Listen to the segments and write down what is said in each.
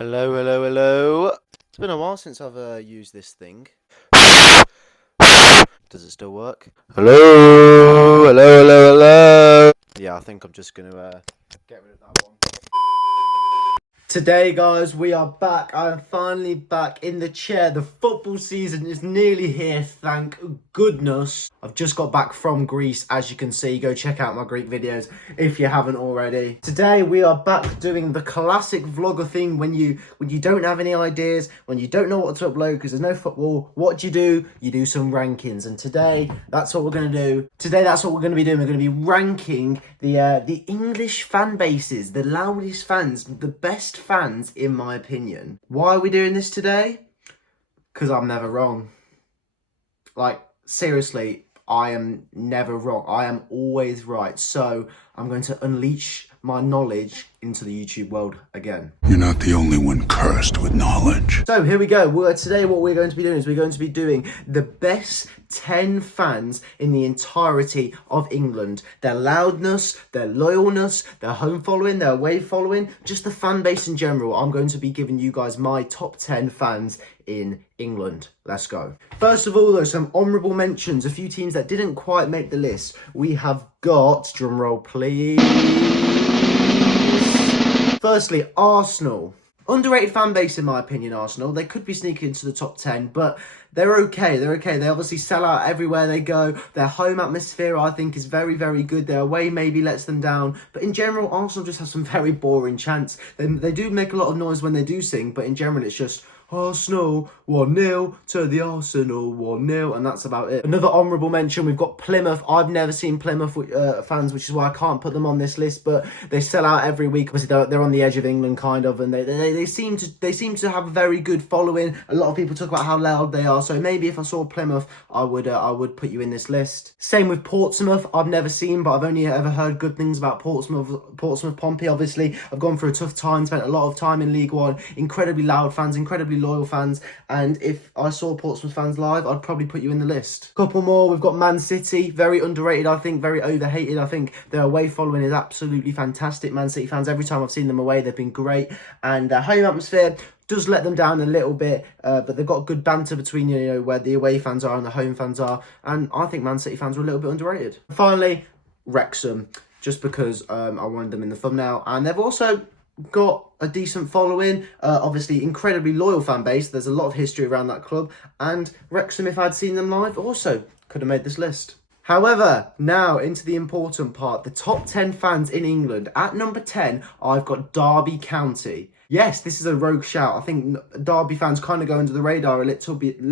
Hello, hello, hello. It's been a while since I've used this thing. Does it still work? Hello, hello, hello, hello. Yeah, I think I'm just gonna get rid of that one. Today, guys, we are back. I am finally back in the chair. The football season is nearly here, thank goodness. I've just got back from Greece, as you can see. Go check out my Greek videos if you haven't already. Today, we are back doing the classic vlogger thing when you don't have any ideas, when you don't know what to upload because there's no football. What do? You do some rankings. And today, that's what we're going to do. Today, that's what we're going to be doing. We're going to be ranking the English fan bases, the loudest fans, the best fans in my opinion. Why are we doing this today? Because I'm never wrong. Like, seriously, I am never wrong. I am always right. So I'm going to unleash my knowledge into the YouTube world again. You're not the only one cursed with knowledge. So here we go. Today what we're going to be doing is we're going to be doing the best 10 fans in the entirety of England. Their loudness, their loyalness, their home following, their away following, just the fan base in general. I'm going to be giving you guys my top 10 fans in England. Let's go. First of all, though, some honourable mentions. A few teams that didn't quite make the list. We have got, drumroll please. Firstly, Arsenal. Underrated fan base in my opinion, Arsenal. They could be sneaking into the top 10, but they're okay. They obviously sell out everywhere they go. Their home atmosphere, I think, is very, very good. Their away maybe lets them down. But in general, Arsenal just have some very boring chants. They do make a lot of noise when they do sing, but in general, it's just Arsenal 1-0 to the Arsenal 1-0, and that's about it. Another honourable mention, we've got Plymouth. I've never seen Plymouth fans, which is why I can't put them on this list, but they sell out every week. Obviously, they're on the edge of England, kind of, and they seem to have a very good following. A lot of people talk about how loud they are, so maybe if I saw Plymouth, I would put you in this list. Same with Portsmouth. I've never seen, but I've only ever heard good things about Portsmouth Pompey. Obviously, I've gone through a tough time, spent a lot of time in League One. Incredibly loud fans, incredibly loyal fans, and if I saw Portsmouth fans live, I'd probably put you in the list. Couple more, we've got Man City. Very underrated, I think, very overhated. I think their away following is absolutely fantastic. Man City fans, every time I've seen them away, they've been great, and their home atmosphere does let them down a little bit, but they've got good banter between, you know, where the away fans are and the home fans are, and I think Man City fans are a little bit underrated. Finally, Wrexham, just because I wanted them in the thumbnail, and they've also got a decent following, obviously incredibly loyal fan base. There's a lot of history around that club, and Wrexham, if I'd seen them live, also could have made this list. However, now into the important part, the top 10 fans in England. At number 10, I've got Derby County. Yes, this is a rogue shout. I think Derby fans kind of go under the radar a little bit, to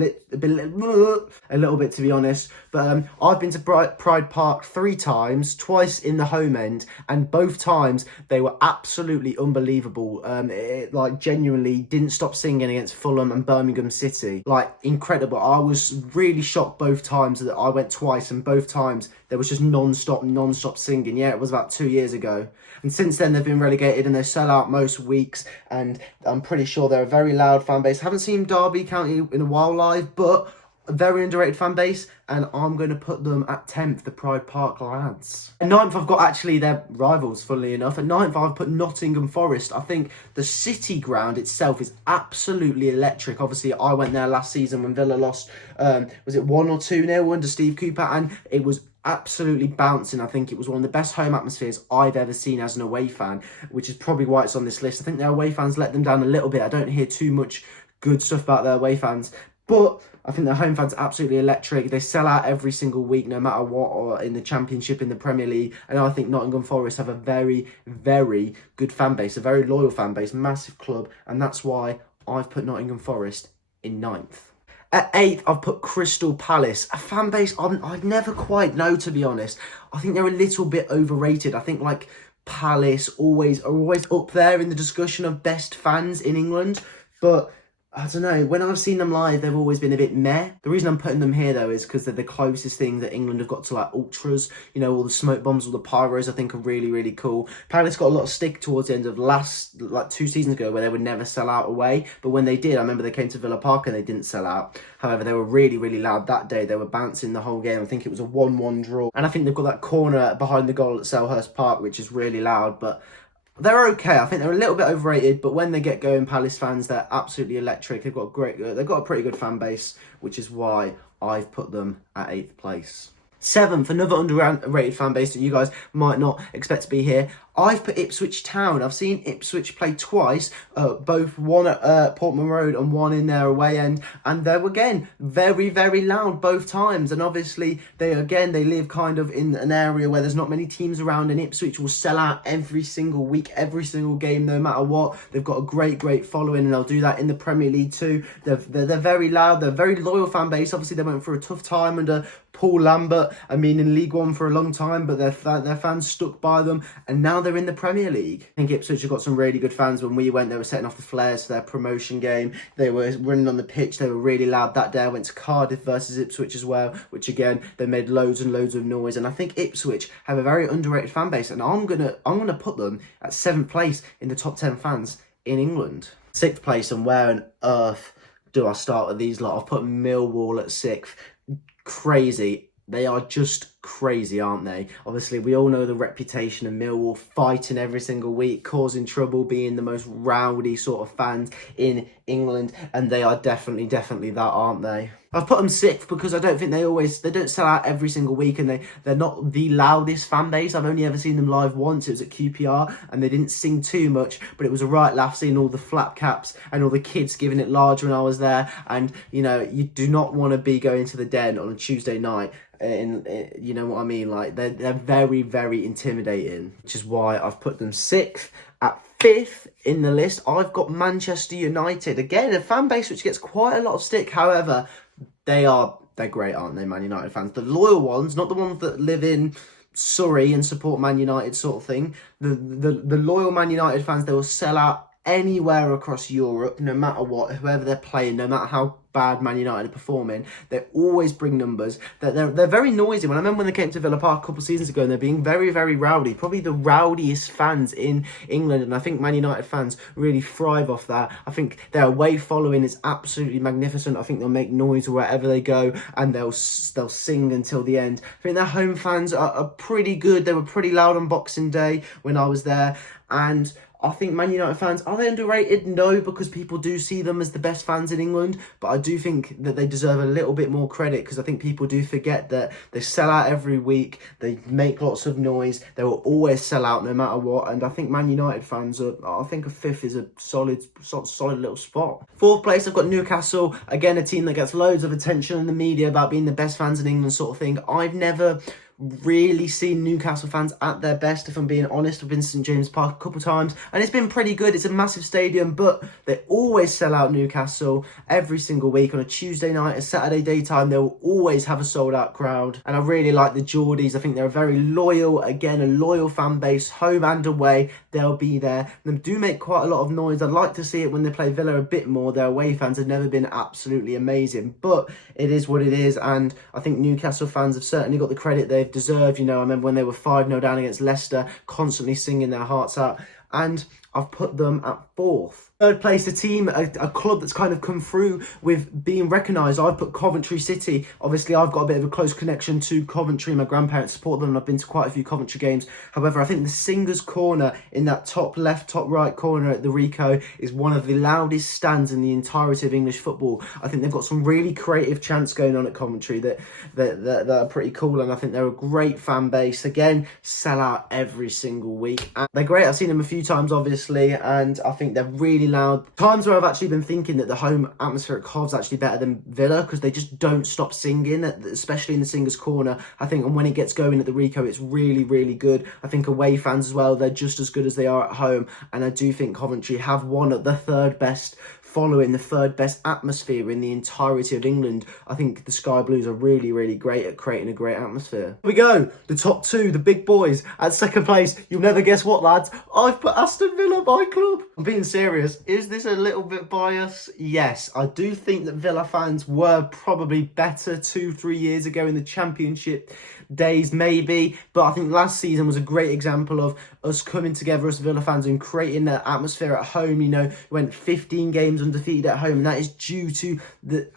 be honest. But I've been to Pride Park 3 times, twice in the home end, and both times they were absolutely unbelievable. It, like, genuinely didn't stop singing against Fulham and Birmingham City. Like, incredible. I was really shocked both times that I went twice, and both times there was just non-stop singing. Yeah, it was about 2 years ago. And since then, they've been relegated and they sell out most weeks. And I'm pretty sure they're a very loud fan base. Haven't seen Derby County in a while live, but a very underrated fan base. And I'm going to put them at 10th, the Pride Park lads. At 9th, I've got actually their rivals, funnily enough. At 9th, I've put Nottingham Forest. I think the City ground itself is absolutely electric. Obviously, I went there last season when Villa lost, was it 1 or 2-0 under Steve Cooper? And it was absolutely bouncing. I think it was one of the best home atmospheres I've ever seen as an away fan, which is probably why it's on this list. I think their away fans let them down a little bit. I don't hear too much good stuff about their away fans, but I think their home fans are absolutely electric. They sell out every single week, no matter what, or in the Championship, in the Premier League. And I think Nottingham Forest have a very, very good fan base, a very loyal fan base, massive club, and that's why I've put Nottingham Forest in 9th. At 8th, I've put Crystal Palace, a fan base I'd never quite know, to be honest. I think they're a little bit overrated. I think, like, Palace are always up there in the discussion of best fans in England, but I don't know, when I've seen them live, they've always been a bit meh. The reason I'm putting them here, though, is because they're the closest thing that England have got to, like, ultras. You know, all the smoke bombs, all the pyros, I think are really, really cool. Palace got a lot of stick towards the end of 2 seasons ago, where they would never sell out away. But when they did, I remember they came to Villa Park and they didn't sell out. However, they were really, really loud that day. They were bouncing the whole game. I think it was a 1-1 draw. And I think they've got that corner behind the goal at Selhurst Park, which is really loud, but They're okay. I think they're a little bit overrated, but when they get going, Palace fans, they're absolutely electric. They've got a pretty good fan base, which is why I've put them at 8th place. 7th, another underrated fan base that you guys might not expect to be here. I've put Ipswich Town. I've seen Ipswich play twice, both one at Portman Road and one in their away end, and they were, again, very, very loud both times. And obviously, they live kind of in an area where there's not many teams around, and Ipswich will sell out every single week, every single game, no matter what. They've got a great following, and they'll do that in the Premier League too. They're very loud. They're a very loyal fan base. Obviously, they went through a tough time under Paul Lambert, in League One for a long time, but their fans stuck by them, and now they're in the Premier League. I think Ipswich have got some really good fans. When we went, they were setting off the flares for their promotion game. They were running on the pitch. They were really loud that day. I went to Cardiff versus Ipswich as well, which again, they made loads and loads of noise. And I think Ipswich have a very underrated fan base, and I'm gonna put them at 7th place in the top 10 fans in England. 6th place, and where on earth do I start with these lot? I've put Millwall at 6th. Crazy. They are just crazy, aren't they? Obviously, we all know the reputation of Millwall, fighting every single week, causing trouble, being the most rowdy sort of fans in England, and they are definitely that, aren't they? I've put them 6th because I don't think they don't sell out every single week, and they're not the loudest fan base. I've only ever seen them live once. It was at QPR, and they didn't sing too much, but it was a right laugh seeing all the flap caps and all the kids giving it large when I was there. And, you do not want to be going to the Den on a Tuesday night, you know what I mean? Like, they're very, very intimidating, which is why I've put them 6th. At 5th in the list, I've got Manchester United. Again, a fan base which gets quite a lot of stick. However, they're great, aren't they, Man United fans? The loyal ones, not the ones that live in Surrey and support Man United sort of thing. The loyal Man United fans, they will sell out anywhere across Europe, no matter what, whoever they're playing, no matter how bad Man United are performing, they always bring numbers. They're very noisy. When I remember when they came to Villa Park a couple of seasons ago, and they're being very, very rowdy, probably the rowdiest fans in England, and I think Man United fans really thrive off that. I think their away following is absolutely magnificent. I think they'll make noise wherever they go, and they'll sing until the end. I think their home fans are pretty good. They were pretty loud on Boxing Day when I was there, and I think Man United fans, are they underrated? No, because people do see them as the best fans in England, but I do think that they deserve a little bit more credit, because I think people do forget that they sell out every week, they make lots of noise, they will always sell out no matter what, and I think Man United fans I think a 5th is a solid little spot. 4th place, I've got Newcastle, again a team that gets loads of attention in the media about being the best fans in England sort of thing. I've never really seen Newcastle fans at their best, if I'm being honest. I've been to St James Park a couple of times, and it's been pretty good. It's a massive stadium, but they always sell out Newcastle every single week. On a Tuesday night, a Saturday daytime, they'll always have a sold-out crowd, and I really like the Geordies. I think they're very loyal, again, a loyal fan base, home and away, they'll be there. They do make quite a lot of noise. I'd like to see it when they play Villa a bit more. Their away fans have never been absolutely amazing, but it is what it is, and I think Newcastle fans have certainly got the credit they've deserved. I remember when they were 5-0 down against Leicester, constantly singing their hearts out, and I've put them at 4th. 3rd place, a team, a club that's kind of come through with being recognised. I've put Coventry City. Obviously, I've got a bit of a close connection to Coventry. My grandparents support them, and I've been to quite a few Coventry games. However, I think the Singers' Corner in that top left, top right corner at the Rico is one of the loudest stands in the entirety of English football. I think they've got some really creative chants going on at Coventry that are pretty cool, and I think they're a great fan base. Again, sell out every single week. And they're great. I've seen them a few times, obviously, and I think they're really loud. Times where I've actually been thinking that the home atmosphere at Cov's actually better than Villa, because they just don't stop singing, especially in the Singers' Corner. I think, and when it gets going at the Rico, it's really, really good. I think away fans as well, they're just as good as they are at home, and I do think Coventry have one of the 3rd best following, the 3rd best atmosphere in the entirety of England. I think the Sky Blues are really, really great at creating a great atmosphere. Here we go, the top 2, the big boys. At 2nd place, you'll never guess what, lads, I've put Aston Villa, my club. I'm being serious. Is this a little bit biased? Yes, I do think that Villa fans were probably better 2-3 years ago in the Championship days maybe, but I think last season was a great example of us coming together as Villa fans and creating that atmosphere at home. You know, we went 15 games undefeated at home, and that is due to the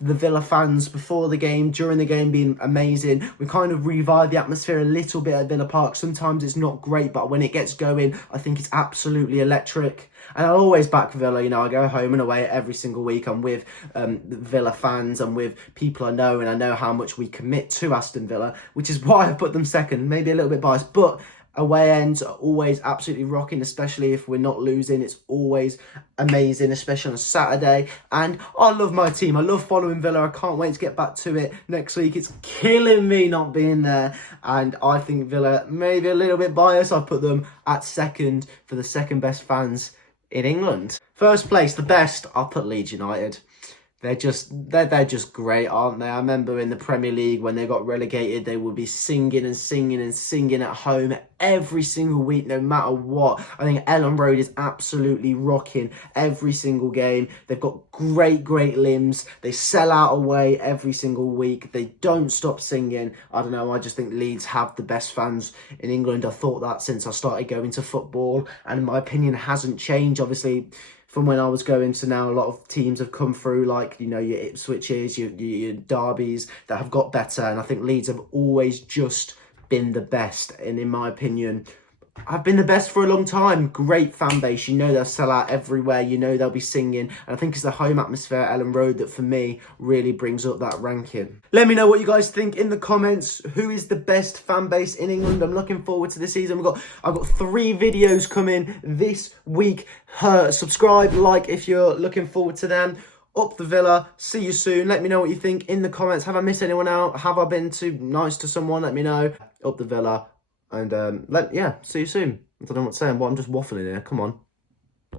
Villa fans before the game, during the game being amazing. We kind of revived the atmosphere a little bit at Villa Park. Sometimes it's not great, but when it gets going, I think it's absolutely electric. And I'll always back Villa. You know, I go home and away every single week. I'm with Villa fans. I'm with people I know, and I know how much we commit to Aston Villa, which is why I put them second. Maybe a little bit biased, but away ends are always absolutely rocking, especially if we're not losing. It's always amazing, especially on a Saturday. And I love my team. I love following Villa. I can't wait to get back to it next week. It's killing me not being there. And I think Villa, maybe a little bit biased, I've put them at second for the second best fans in England. First place, the best, I'll put Leeds United. They're just great, aren't they? I remember in the Premier League when they got relegated, they would be singing and singing and singing at home every single week, no matter what. I think Ellen Road is absolutely rocking every single game. They've got great limbs. They sell out away every single week. They don't stop singing. I don't know, I just think Leeds have the best fans in England. I thought that since I started going to football, and my opinion hasn't changed. Obviously, from when I was going to now, a lot of teams have come through, like, you know, your Ipswiches, your Derbys, that have got better. And I think Leeds have always just been the best. And in my opinion, I've been the best for a long time. Great fan base. You know they'll sell out everywhere. You know they'll be singing. And I think it's the home atmosphere at Ellen Road that, for me, really brings up that ranking. Let me know what you guys think in the comments. Who is the best fan base in England? I'm looking forward to this season. I've got 3 videos coming this week. Subscribe, like if you're looking forward to them. Up the Villa. See you soon. Let me know what you think in the comments. Have I missed anyone out? Have I been too nice to someone? Let me know. Up the Villa. And yeah, see you soon. I don't know what to say, but I'm just waffling here. Come on.